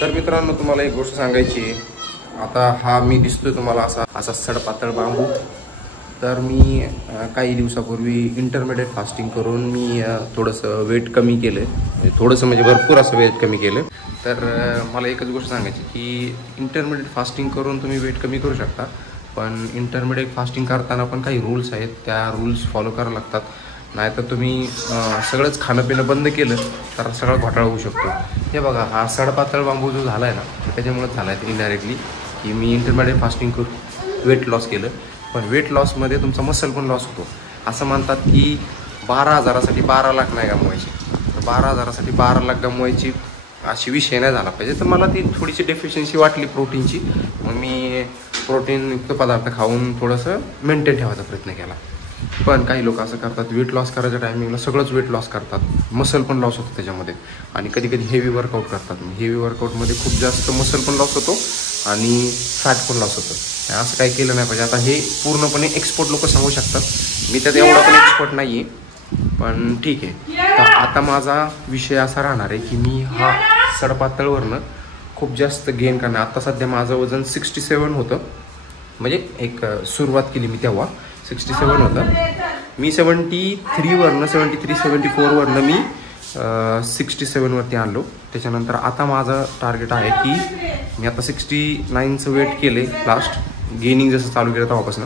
तर मित्रांनो, तुम्हाला एक गोष्ट सांगायची आहे. आता हा मी दिसतोय तुम्हाला असा सडपातळ बांबू. तर मी काही दिवसापूर्वी इंटरमिडिएट फास्टिंग करून मी थोडंसं वेट कमी केलं. थोडंसं म्हणजे भरपूर असं वेट कमी केलं. तर मला एकच गोष्ट सांगायची की इंटरमिडिएट फास्टिंग करून तुम्ही वेट कमी करू शकता, पण इंटरमिडिएट फास्टिंग करताना पण काही रूल्स आहेत, त्या रूल्स फॉलो करावे लागतात. नाहीतर तुम्ही सगळंच खाणं पिणं बंद केलं तर सगळा घोटाळा होऊ शकतो. हे बघा, हा सडपातळ बांबू जो झाला आहे ना, त्याच्यामुळेच झाला आहे इनडायरेक्टली, की मी इंटरमिडिएट फास्टिंग करून वेट लॉस केलं. पण वेट लॉसमध्ये तुमचा मसल पण लॉस होतो. असं म्हणतात की 12,000साठी 12 लाख नाही गमवायचे. तर 12,000साठी 12 लाख गमवायची अशी विषय नाही झाला पाहिजे. तर मला ती थोडीशी डेफिशियन्सी वाटली प्रोटीनची. मग मी प्रोटीनयुक्त पदार्थ खाऊन थोडंसं मेंटेन ठेवायचा प्रयत्न केला. पण काही लोक असं करतात, वेट लॉस करायच्या टायमिंगला सगळंच वेट लॉस करतात, मसल पण लॉस होतो त्याच्यामध्ये. आणि कधी कधी हेवी वर्कआउट करतात. हेवी वर्कआउटमध्ये खूप जास्त मसल पण लॉस होतो आणि फॅट पण लॉस होतं. असं काही केलं नाही पाहिजे. आता हे पूर्णपणे एक्सपर्ट लोक सांगू शकतात, मी त्यात एवढा पण एक्सपर्ट नाही आहे. पण ठीक आहे. तर आता माझा विषय असा राहणार आहे की मी हा सडपातळवरनं खूप जास्त गेन करणार. आता सध्या माझं वजन 67 होतं. म्हणजे एक सुरुवात केली मी तेव्हा 67 होतं. मी 73वरनं 74वरनं मी 67वरती आणलो. त्याच्यानंतर आता माझं टार्गेट आहे की मी आता 69चं वेट केले लास्ट गेनिंग जसं चालू केलं तेव्हापासून.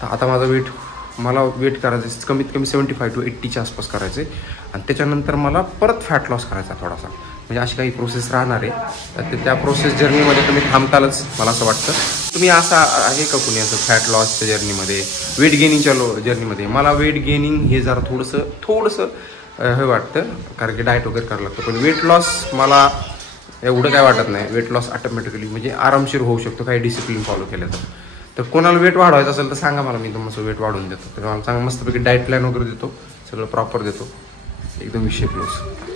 तर आता माझं मला वेट करायचं कमीत कमी 75 to 80च्या आसपास करायचं आहे. आणि त्याच्यानंतर मला परत फॅट लॉस करायचा थोडासा. म्हणजे अशी काही प्रोसेस राहणार आहे. तर त्या प्रोसेस जर्नीमध्ये तुम्ही थांबतालच मला असं वाटतं. तुम्ही असं आहे का कुणी असं फॅट लॉसच्या जर्नीमध्ये, वेट गेनिंगच्या जर्नीमध्ये? मला वेट गेनिंग हे जरा थोडंसं हे वाटतं, कारण की डाएट वगैरे करावं लागतं. पण वेट लॉस मला एवढं काय वाटत नाही. वेट लॉस ऑटोमॅटिकली म्हणजे आरामशीर होऊ शकतो काही डिसिप्लिन फॉलो केलं तर. कोणाला वेट वाढवायचं असेल तर सांगा मला, मी तुम्हाला वेट वाढवून देतो. तर मला चांगलं मस्तपैकी डाएट प्लॅन वगैरे देतो, सगळं प्रॉपर देतो, एकदम विषय क्लोज.